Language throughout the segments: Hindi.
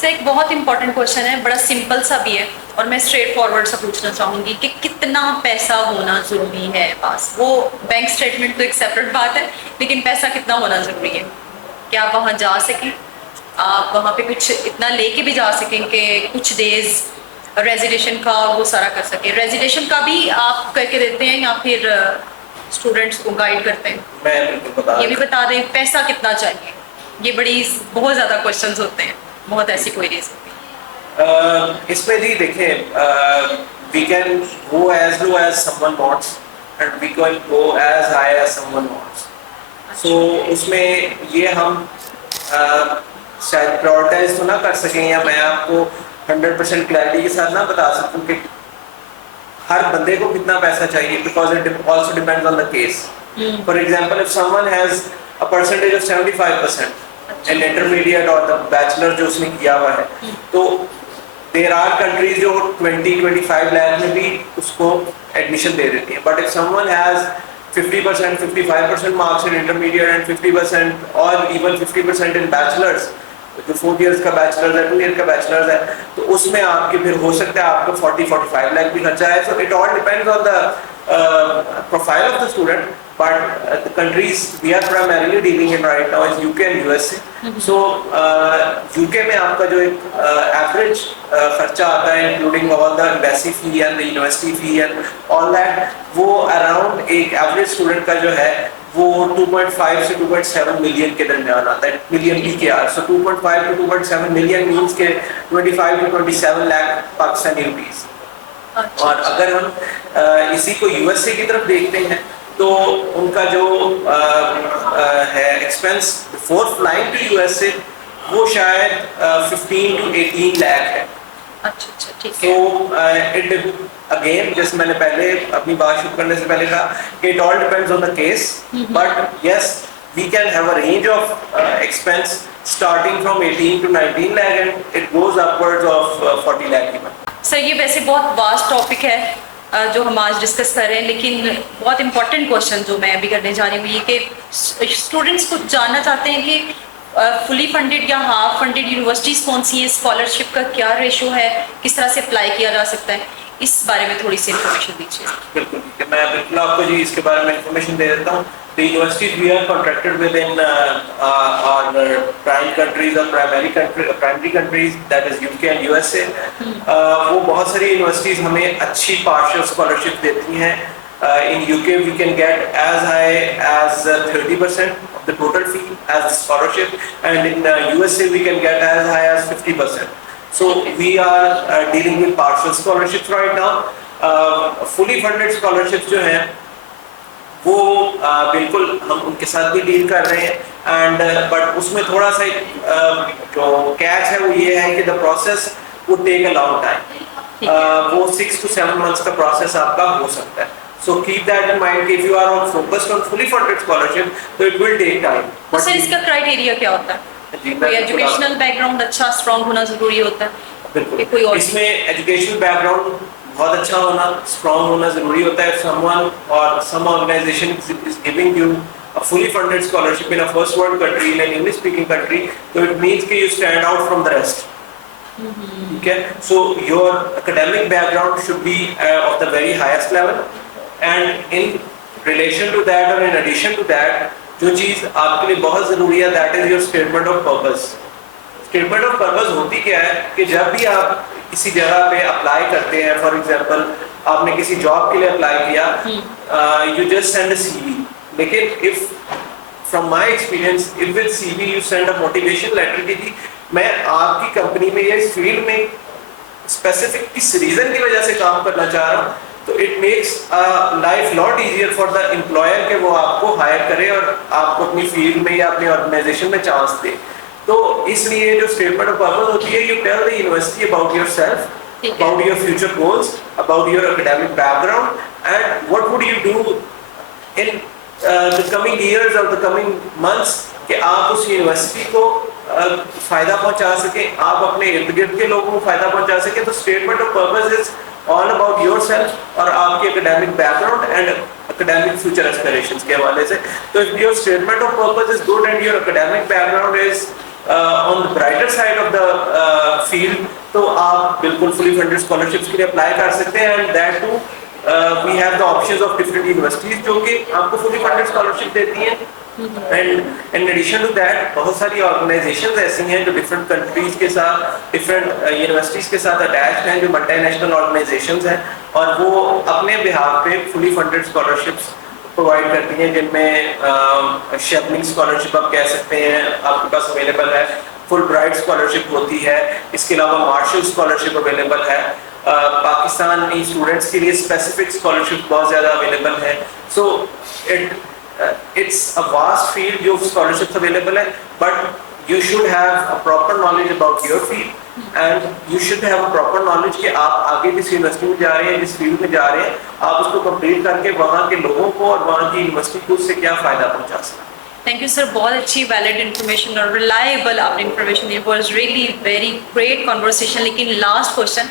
से एक बहुत इंपॉर्टेंट क्वेश्चन है, बड़ा सिंपल सा भी है और मैं स्ट्रेट फॉरवर्ड सा पूछना चाहूंगी कि कितना पैसा होना जरूरी है पास। वो बैंक स्टेटमेंट तो एक सेपरेट बात है, लेकिन पैसा कितना होना जरूरी है कि आप वहां जा सकें, आप वहां पे कुछ इतना लेके भी जा सकें कि कुछ डेज रेजिडेशन का वो सारा कर सके। रेजिडेशन का भी आप करके देते हैं या फिर स्टूडेंट्स को गाइड करते हैं? मैं बिल्कुल बता ये भी बता दें पैसा कितना चाहिए। ये बड़ी बहुत ज्यादा क्वेश्चंस होते हैं, बहुत ऐसी क्वेरीज होती हैं। इसमें जी देखें, we can go as low as someone wants and we can go as high as someone wants. So उसमें ये हम शायद प्रायोरिटाइज तो ना कर सकें, या मैं आपको 100% क्लैरिटी के साथ ना बता सकूं कि हर बंदे को कितना पैसा चाहिए, because it also depends on the case. For example, if someone has a percentage of 75% and intermediate और द बैचलर जो उसने किया हुआ है, तो देयर आर कंट्रीज जो 20-25 लाख में भी उसको एडमिशन दे देती है। But if someone has 50%, 55% marks in intermediate and 50% और इवन 50% इन बैचलर्स, जो 4 इयर्स का बैचलर्स है, 2 ईयर का बैचलर्स है, तो उसमें आपके फिर हो सकता है आपको 40-45 लाख भी खर्चा है। So it all depends on the profile of the student, but the countries we are primarily dealing in right now is UK and USA. So UK में आपका जो एक average खर्चा आता है, including all the embassy fee and the university fee and all that, वो around एक average student का जो है वो 2.5 से 2.7 मिलियन के दरमियान आता है, million PKR. So 2.5 to 2.7 million means के 25 to 27 लाख पाकिस्तानी रुपीस। और अगर हम इसी को USA की तरफ देखते हैं तो उनका जो है expense before flying to USA वो शायद 15 to 18 लाख है। अच्छा ठीक है। तो इट अगेन, जैसे मैंने पहले अपनी बात शुरू करने से पहले कहा कि it all depends on the case, but yes we can have a range of expense starting from 18 to 19 lakh and it goes upwards of 40 lakh even. Sir ये वैसे बहुत वास्ट टॉपिक है जो हम आज डिस्कस कर रहे हैं, लेकिन बहुत इंपॉर्टेंट क्वेश्चन जो मैं अभी करने जा रही हूँ ये कि स्टूडेंट्स को जानना चाहते हैं कि फुली फंडेड या हाफ फंडेड यूनिवर्सिटीज कौन सी है, स्कॉलरशिप का क्या रेशो है, किस तरह से अप्लाई किया जा सकता है, इस बारे में थोड़ी सी इन्फॉर्मेशन दीजिए। बिल्कुल ठीक है, मैं बिल्कुल आपको जी इसके बारे में इन्फॉर्मेशन दे देता हूँ। The universities we are contracted with in our prime countries or primary countries, that is UK and USA. वो बहुत सारी universities हमें अच्छी partial scholarship देती हैं। In UK we can get as high as 30% of the total fee as scholarship, and in USA we can get as high as 50%. So we are dealing with partial scholarships right now. Fully funded scholarships जो हैं वो बिल्कुल हम उनके साथ भी डील कर रहे हैं, एंड बट उसमें थोड़ा सा जो कैच है वो ये है कि the process would take a long time. वो 6 to 7 मंथ्स का प्रोसेस आपका हो सकता है। So keep that in mind कि if you are focused on fully funded scholarship तो it will take time. But sir इसका क्राइटेरिया क्या होता है? कोई एजुकेशनल बैकग्राउंड अच्छा स्ट्रांग होना जरूरी होता है? बिल्कुल, इसमें एजुकेशनल बैकग्राउंड बहुत अच्छा होना, स्ट्रॉन्ग होना जरूरी होता है। समवन और some organization is giving you a fully funded scholarship in a first world country, in an English speaking country, so it means that you stand out from the rest. Okay, so your academic background should be of the very highest level, and in relation to that or in addition to that जो चीज आपके लिए बहुत जरूरी है, that is your statement of purpose. Statement of purpose होती क्या है कि जब भी आप किसी जगह पे अप्लाई करते हैं, फॉर एग्जांपल आपने किसी जॉब के लिए अप्लाई किया, you just send a CV, लेकिन if from my experience if with CV you send a motivation letter कि मैं आपकी कंपनी में या इस फील्ड में स्पेसिफिक किस रीजन की वजह से काम करना चाह रहा हूँ, तो it makes life lot easier for the employer कि वो आपको हायर करे और आपको अपनी फील्ड में या अपनी ऑर्गेनाइजेशन में चांस दे। तो इसलिए जो स्टेटमेंट ऑफ पर्पस होती है, you tell the university about yourself, about your future goals, about your academic background, and what would you do in the coming years or the coming months कि आप उस यूनिवर्सिटी को फायदा पहुंचा सके, आप अपने इर्द गिर्द के लोगों को फायदा पहुंचा सके। तो statement of purpose is all about yourself और आपके academic background and academic future aspirations के हवाले से। तो if your statement of purpose is good and your academic background is on the brighter side of the field, तो आप बिल्कुल फुली फंडेड स्कॉलरशिप्स के लिए अप्लाई कर सकते हैं, and that too we have the options of different universities जो कि आपको फुली फंडेड स्कॉलरशिप देती हैं। And in addition to that बहुत सारी ऑर्गेनाइजेशंस ऐसी हैं जो डिफरेंट कंट्रीज के साथ, डिफरेंट यूनिवर्सिटीज के साथ अटैच्ड हैं, जो मल्टीनेशनल ऑर्गेनाइजेशंस हैं, और वो अपने बिहाफ पे फुली फंडेड स्कॉलरशिप्स प्रोवाइड करती हैं, जिनमें शेफनिंग स्कॉलरशिप आप कह सकते हैं आपके पास अवेलेबल है, फुल ब्राइट स्कॉलरशिप होती है, इसके अलावा मार्शल स्कॉलरशिप अवेलेबल है, पाकिस्तानी स्टूडेंट्स के लिए स्पेसिफिक स्कॉलरशिप बहुत ज़्यादा अवेलेबल है। सो it's a vast field जो scholarships available है, but you should have a proper knowledge about your field and you should have a proper knowledge कि आप आगे जिस यूनिवर्सिटी में जा रहे हैं, जिस फील्ड में जा रहे हैं, आप उसको कंप्लीट करके वहाँ के लोगों को और वहाँ की यूनिवर्सिटी को उससे क्या फ़ायदा पहुँचा सकते हैं। थैंक यू सर, बहुत अच्छी वैलिड इन्फॉर्मेशन और रिलायबल आपने information the. Was really very great conversation. लेकिन लास्ट क्वेश्चन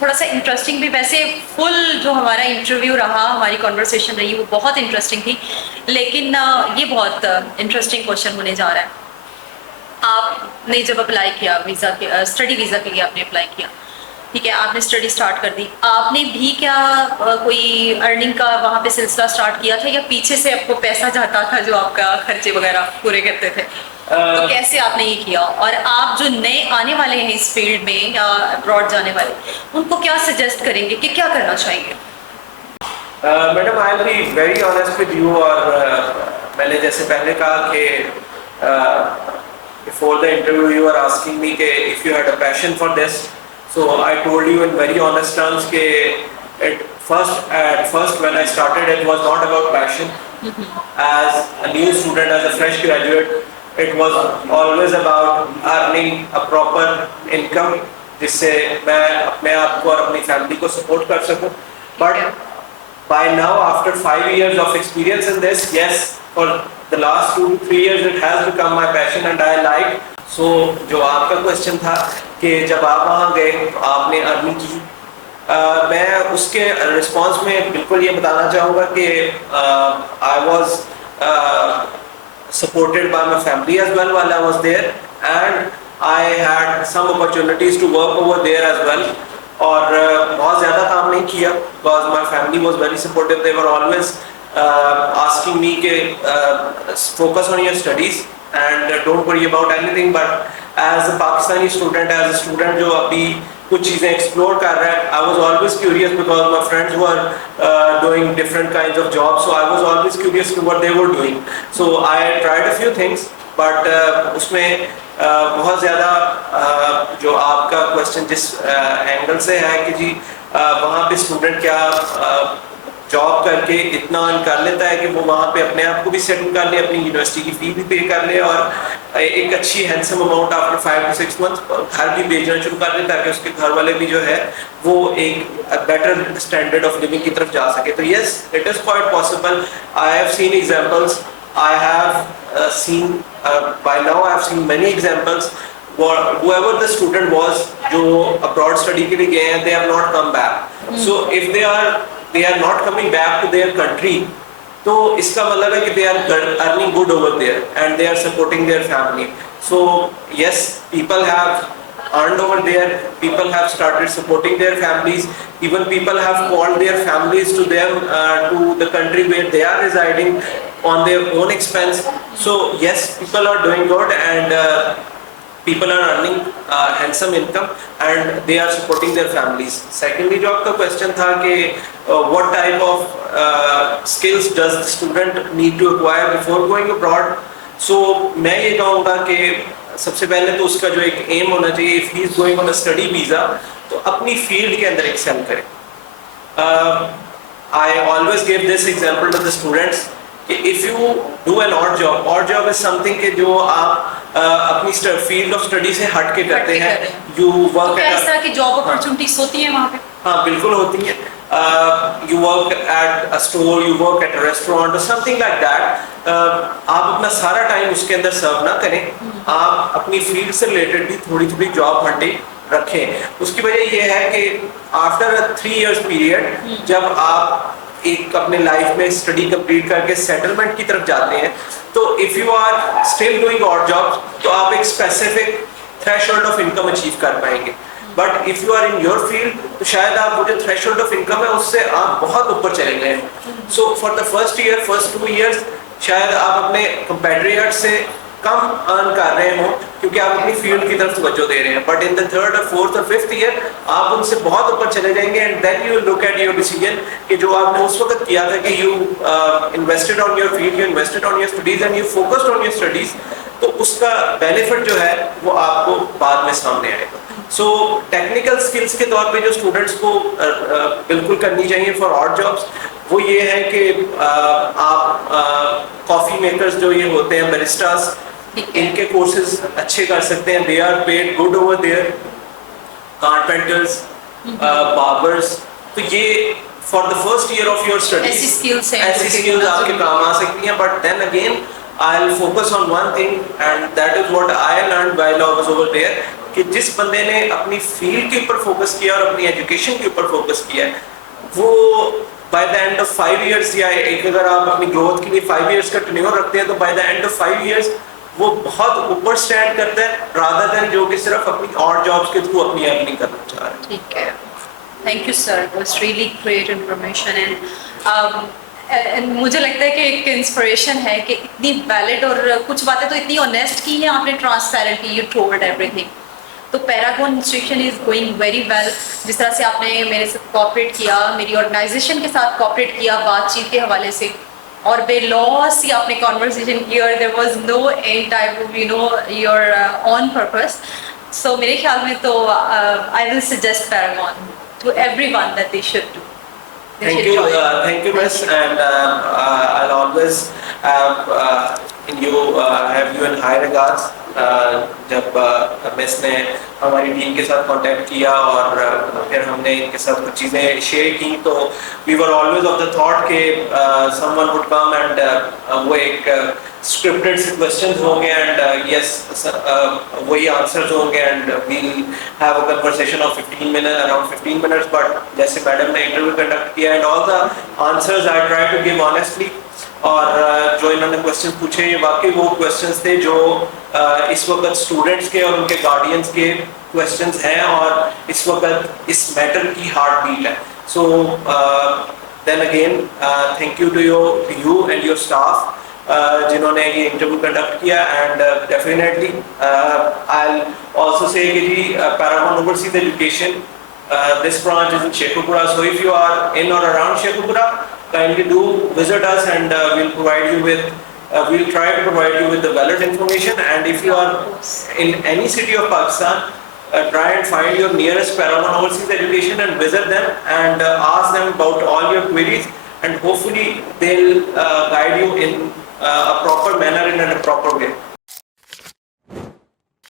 थोड़ा सा इंटरेस्टिंग भी, वैसे फुल जो हमारा इंटरव्यू रहा, हमारी कॉन्वर्सेशन रही, वो बहुत इंटरेस्टिंग थी, लेकिन ये बहुत इंटरेस्टिंग क्वेश्चन होने जा रहा है। आपने जब अप्लाई किया वीज़ा के, स्टडी वीज़ा के लिए आपने अप्लाई किया, ठीक है, आपने स्टडी स्टार्ट कर दी, आपने भी क्या कोई अर्निंग का वहाँ पे सिलसिला स्टार्ट किया था, या पीछे से आपको पैसा जाता था जो आपका खर्चे वगैरह पूरे करते थे? तो कैसे आपने ये किया? और आप जो नए आने वाले हैं इस फील्ड में या अब्रॉड जाने वाले, उनको क्या सजेस्ट करेंगे कि क्या करना चाहिए? Madam, I will be very honest with you, और मैंने जैसे पहले कहा कि before the interview you are asking me कि if you had a passion for this, so I told you in very honest terms कि at first when I started it was not about passion. As a new student, as a fresh graduate, it was always about earning a proper income जिससे मैं अपने आप को और अपनी फैमिली को सपोर्ट कर सकूं. But by now, after 5 years of experience in this, yes, for the last 2 to 3 years it has become my passion and I like. So जो आपका क्वेश्चन था कि जब आप वहाँ गए तो आपने अर्निंग की, मैं उसके रिस्पांस में बिल्कुल ये बताना चाहूँगा कि I was supported by my family as well while I was there, and I had some opportunities to work over there as well. और बहुत ज़्यादा काम नहीं किया because my family was very supportive. They were always asking me के focus on your studies and don't worry about anything. But as a Pakistani student, as a student जो अभी कुछ चीज़ें explore कर रहा है, I was always curious because my friends were doing different kinds of jobs, so I was always curious to what they were doing. So I tried a few things, but उसमें बहुत ज़्यादा जो आपका क्वेश्चन जिस एंगल से है कि जी वहाँ पे स्टूडेंट क्या जॉब करके इतना अर्न कर लेता है कि वो वहाँ पे अपने आप को भी सेटल कर ले, अपनी यूनिवर्सिटी की फी भी पे कर ले, और एक अच्छी handsome amount after 5 to 6 months घर भी भेजना शुरू कर दे, ताकि उसके घर वाले भी जो है वो एक बेटर स्टैंडर्ड ऑफ लिविंग की तरफ जा सके. तो yes, it is quite possible. I have seen examples, I have seen by now I have seen many examples whoever the student was जो abroad study के लिए गए हैं, they have not come back. So if they are not coming back to their country, तो इसका मतलब है कि they are earning good over there and they are supporting their family. So yes, people have earned over there, people have started supporting their families, even people have called their families to them to the country where they are residing on their own expense. So yes, people are doing good and people are earning handsome income and they are supporting their families. Secondly, जो आपका question था कि what type of skills does the student need to acquire before going abroad? So मैं ये कहूँगा कि सबसे पहले तो उसका जो एक एम होना चाहिए, if he is going on a study visa, तो अपनी फील्ड के अंदर एक्सेल करें. I always give this example to the students कि if you do an odd job is something कि जो आप अपनी फील्ड ऑफ स्टडी से हट के करते हैं. You work तो at इस तरह की जॉब अपॉर्चुनिटीज होती हैं वहाँ पे? हाँ, बिल्कुल होती हैं. You work at a store, you work at a restaurant or something like that. आप अपना सारा टाइम उसके अंदर सर्व ना करें, आप अपनी फील्ड से रिलेटेड भी थोड़ी जॉब हंटिंग रखें. उसकी वजह ये है कि आफ्टर 3 years पीरियड जब आप एक अपने लाइफ में स्टडी कंप्लीट करके सेटलमेंट की तरफ जाते हैं, तो if you are still doing odd jobs तो आप एक specific threshold of income achieve कर पाएंगे। But if you are in your field तो शायद आप वो जो थ्रेशोल्ड ऑफ इनकम है उससे आप बहुत ऊपर चले गए हैं। So for the first year, first 2 years शायद आप अपने कंपेटिटर से कम अर्न कर रहे हो क्योंकि आप अपनी फील्ड की तरफ तवज्जो दे रहे हैं, बट इन द 3rd और 4th और 5th ईयर आप उनसे बहुत ऊपर चले जाएंगे and then you look at your decision कि जो आपने उस वक्त किया था कि you invested on your field, you invested on your studies and you focused on your studies, तो उसका बेनिफिट जो है वो आपको बाद में सामने आएगा। सो टेक्निकल स्किल्स के तौर पे जो स्टूडेंट्स को बिल्कुल करनी चाहिए फॉर ऑड जॉब्स वो ये है कि आप कॉफ़ी मेकर्स जो ये होते हैं, बैरिस्टास, इनके कोर्सेज अच्छे कर सकते हैं, they are paid good over there, carpenters, barbers, तो ये for the first year of your studies ऐसी स्किल्स आपके काम आ सकती हैं। But then again I'll focus on one thing and that is what I learned while I was over there कि जिस बंदे ने अपनी फील्ड के ऊपर फोकस किया और अपनी एजुकेशन के ऊपर फोकस किया है वो by the end of 5 years या एक अगर आप अपनी ग्रोथ के लिए 5 years का टेन्योर रखते हैं तो by the end of 5 years वो बहुत ऊपर स्टैंड करता है रादर देन जो कि सिर्फ अपनी और जॉब्स के थ्रू अपनी अर्निंग करना चाह रहा है। ठीक है, thank you sir, it was really great information and मुझे लगता है कि एक इंस्पिरेशन है कि इतनी वैलिड और कुछ बातें तो इतनी ऑनेस्ट की हैं आपने, ट्रांसपेरेंटली यू टोल्ड एवरीथिंग। तो Paragon institution is going very well. जिस तरह से आपने मेरे साथ कोऑपरेट किया, मेरी ऑर्गेनाइजेशन के साथ कोऑपरेट किया बातचीत के हवाले से, और बेलॉस ही आपने कॉन्वर्सेशन की और there was no end type you know your own purpose. So मेरे ख्याल में तो I will suggest Paragon to everyone that they should do. Thank you, Miss, and I'll always have you in high regards. जब मिस ने हमारी टीम के साथ कांटेक्ट किया और फिर हमने इनके साथ कुछ चीज़ें शेयर की तो we were always of the thought कि someone would come and वो एक scripted questions होंगे and yes वही answers होंगे and we'll have a conversation of 15 minutes, around 15 minutes, but जैसे मैडम ने इंटरव्यू कंडक्ट किया and all the answers I try to give honestly, और जो इन्होंने क्वेश्चन पूछे ये वाकई वो क्वेश्चंस थे जो इस वक्त स्टूडेंट्स के और उनके गार्डियंस के क्वेश्चंस हैं और इस वक्त इस मैटर की हार्ट बीट है। So then again thank you to you and your staff जिन्होंने ये इंटरव्यू कंडक्ट किया and definitely I also say कि जी Paragon overseas education this branch is in Shekhupura, so if you are in or around Shekhupura, kindly do visit us and we'll provide you with we'll try to provide you with the valid information, and if you are in any city of Pakistan, try and find your nearest Paragon Overseas Education and visit them and ask them about all your queries, and hopefully they'll guide you in a proper manner, in a proper way.